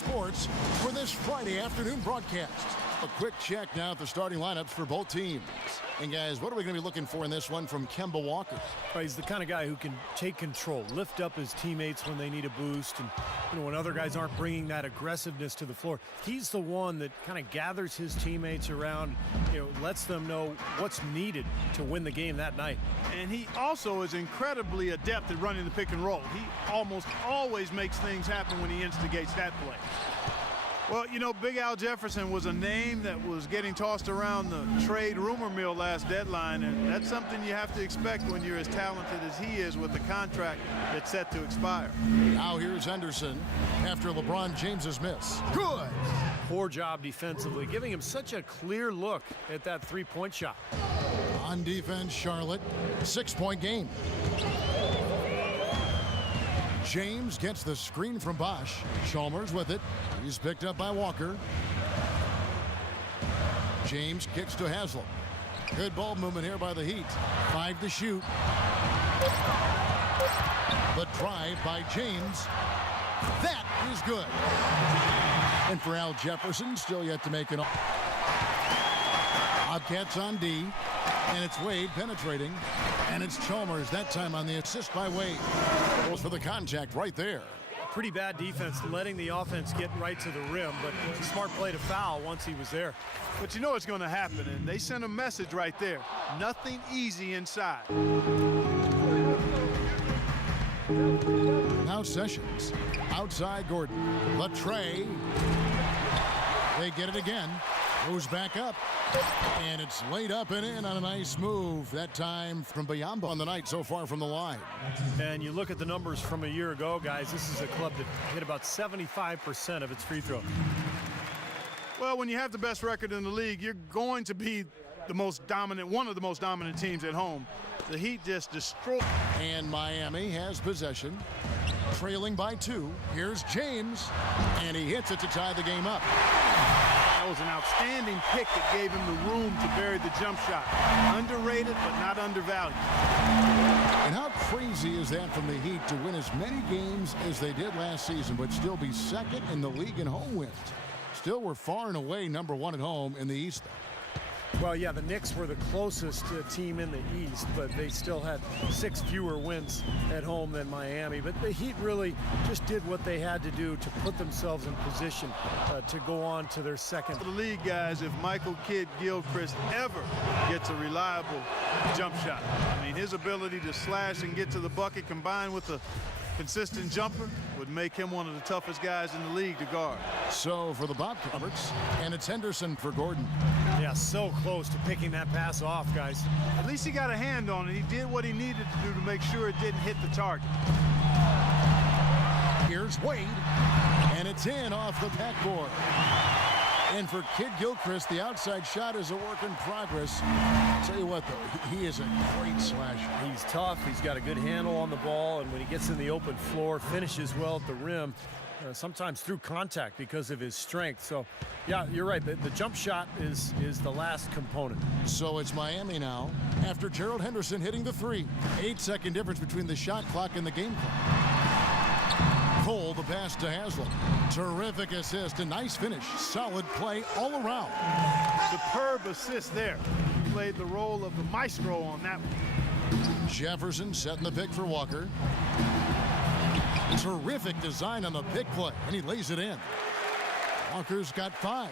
Sports for this Friday afternoon broadcast. A quick check now at the starting lineups for both teams. And guys, what are we going to be looking for in this one from Kemba Walker? He's the kind of guy who can take control, lift up his teammates when they need a boost, and when other guys aren't bringing that aggressiveness to the floor. He's the one that kind of gathers his teammates around, lets them know what's needed to win the game that night. And he also is incredibly adept at running the pick and roll. He almost always makes things happen when he instigates that play. Well, Big Al Jefferson was a name that was getting tossed around the trade rumor mill last deadline, and that's something you have to expect when you're as talented as he is with the contract that's set to expire. Now here's Henderson after LeBron James's miss. Good! Poor job defensively, giving him such a clear look at that three-point shot. On defense, Charlotte, 6-point game. James gets the screen from Bosch. Chalmers with it. He's picked up by Walker. James kicks to Haslam. Good ball movement here by the Heat. 5 to shoot. The drive by James. That is good. And for Al Jefferson, still yet to make an. Bobcats on D. And it's Wade penetrating. And it's Chalmers that time on the assist by Wade. Goes for the contact right there. Pretty bad defense, letting the offense get right to the rim, but it's a smart play to foul once he was there. But you know it's going to happen, and they sent a message right there. Nothing easy inside. Now Sessions. Outside Gordon. Latre. They get it again. Goes back up. And it's laid up and in on a nice move. That time from Biyombo on the night so far from the line. And you look at the numbers from a year ago, guys. This is a club that hit about 75% of its free throws. Well, when you have the best record in the league, you're going to be the most dominant, one of the most dominant teams at home. The Heat just destroyed. And Miami has possession. Trailing by 2. Here's James. And he hits it to tie the game up. That was an outstanding pick that gave him the room to bury the jump shot. Underrated, but not undervalued. And how crazy is that from the Heat to win as many games as they did last season, but still be second in the league in home wins? Still, we're far and away number 1 at home in the East, though. Well, yeah, the Knicks were the closest team in the East, but they still had 6 fewer wins at home than Miami. But the Heat really just did what they had to do to put themselves in position to go on to their second. For the league, guys, if Michael Kidd-Gilchrist ever gets a reliable jump shot, I mean, his ability to slash and get to the bucket combined with a consistent jumper would make him one of the toughest guys in the league to guard. So for the Bobcats, and it's Henderson for Gordon. Yeah, so close to picking that pass off, guys. At least he got a hand on it. He did what he needed to do to make sure it didn't hit the target. Here's Wade, and it's in off the backboard. And for Kidd-Gilchrist, the outside shot is a work in progress. Tell you what, though, he is a great slasher. He's tough. He's got a good handle on the ball, and when he gets in the open floor, finishes well at the rim. Sometimes through contact because of his strength. So, yeah, you're right. The jump shot is the last component. So it's Miami now after Gerald Henderson hitting the 3. 8-second difference between the shot clock and the game clock. Cole, the pass to Haslam. Terrific assist, a nice finish. Solid play all around. Superb assist there. He played the role of the maestro on that one. Jefferson setting the pick for Walker. Terrific design on the pick play, and he lays it in. Walker's got 5.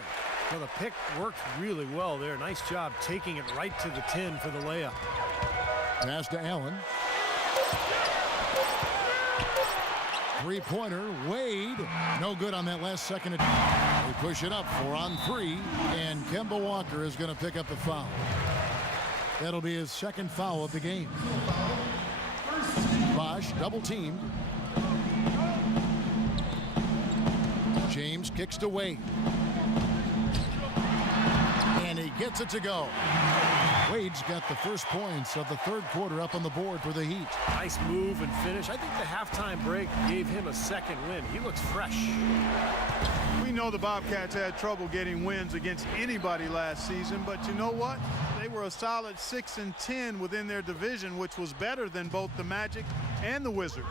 Well, the pick worked really well there. Nice job taking it right to the 10 for the layup. Pass to Allen. Three-pointer, Wade. No good on that last second. They push it up, 4 on 3, and Kemba Walker is going to pick up the foul. That'll be his second foul of the game. Bosch double-teamed. James kicks to Wade. And he gets it to go. Wade's got the first points of the third quarter up on the board for the Heat. Nice move and finish. I think the halftime break gave him a second win. He looks fresh. We know the Bobcats had trouble getting wins against anybody last season, but you know what? They were a solid 6-10 within their division, which was better than both the Magic and the Wizards.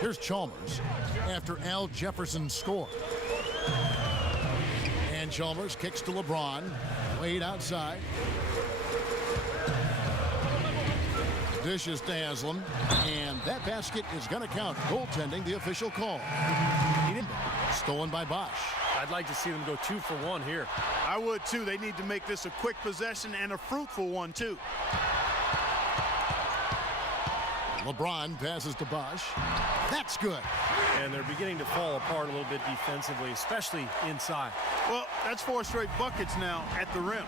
Here's Chalmers after Al Jefferson's score. Chalmers kicks to LeBron. Wade outside. Dishes to Haslam. And that basket is going to count. Goaltending, the official call. Stolen by Bosch. I'd like to see them go 2 for 1 here. I would too. They need to make this a quick possession and a fruitful one too. LeBron passes to Bosch. That's good. And they're beginning to fall apart a little bit defensively, especially inside. Well, that's 4 straight buckets now at the rim.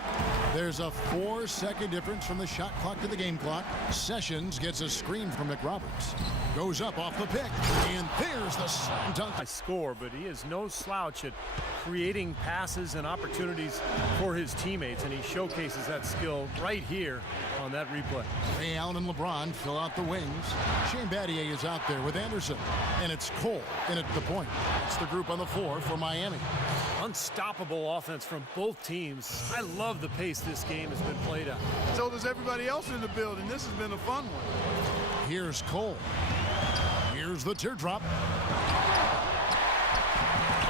There's a 4-second difference from the shot clock to the game clock. Sessions gets a screen from McRoberts. Goes up off the pick. And there's the slam dunk. I score, but he is no slouch at creating passes and opportunities for his teammates, and he showcases that skill right here on that replay. Ray Allen and LeBron fill out the wings. Shane Battier is out there with Anderson. And it's Cole in at the point. It's the group on the floor for Miami. Unstoppable offense from both teams. I love the pace this game has been played at. So does everybody else in the building. This has been a fun one. Here's Cole. Here's the teardrop.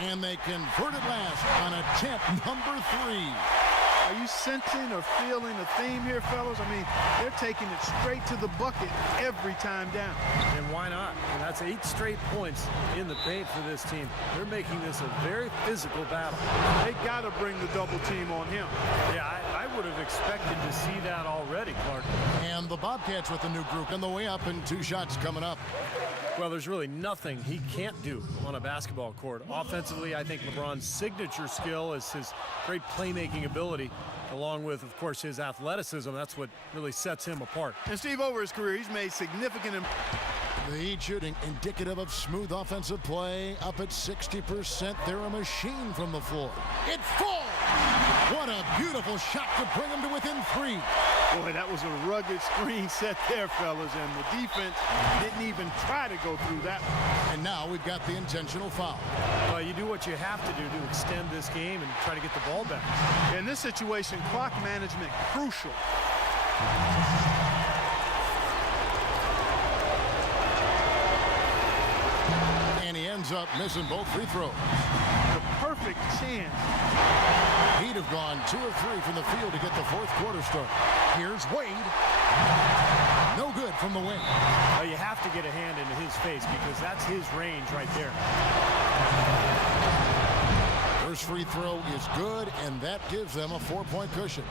And they convert it last on attempt number 3. Are you sensing or feeling a theme here, fellas? I mean, they're taking it straight to the bucket every time down. And why not? And that's 8 straight points in the paint for this team. They're making this a very physical battle. They got to bring the double team on him. Yeah, I would have expected to see that already, Clark. And the Bobcats with the new group on the way up and 2 shots coming up. Well, there's really nothing he can't do on a basketball court. Offensively, I think LeBron's signature skill is his great playmaking ability, along with, of course, his athleticism. That's what really sets him apart. And Steve, over his career, he's made significant The Heat shooting indicative of smooth offensive play. Up at 60%. They're a machine from the floor. It falls! What a beautiful shot to bring them to within 3. Boy, that was a rugged screen set there, fellas, and the defense didn't even try to go through that one. And now we've got the intentional foul. Well, you do what you have to do to extend this game and try to get the ball back. In this situation, clock management crucial. And he ends up missing both free throws. The perfect chance. He'd have gone 2 of 3 from the field to get the 4th quarter start. Here's Wade. No good from the wing. Well, you have to get a hand into his face because that's his range right there. First free throw is good, and that gives them a 4-point cushion.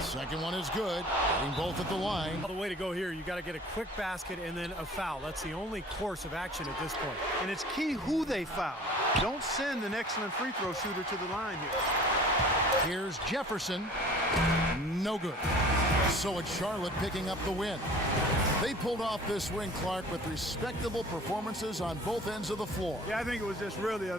Second one is good. Getting both at the line. Well, the way to go here, you got to get a quick basket and then a foul. That's the only course of action at this point. And it's key who they foul. Don't send an excellent free throw shooter to the line here. Here's Jefferson. No good. So it's Charlotte picking up the win. They pulled off this win, Clark, with respectable performances on both ends of the floor. Yeah, I think it was just really a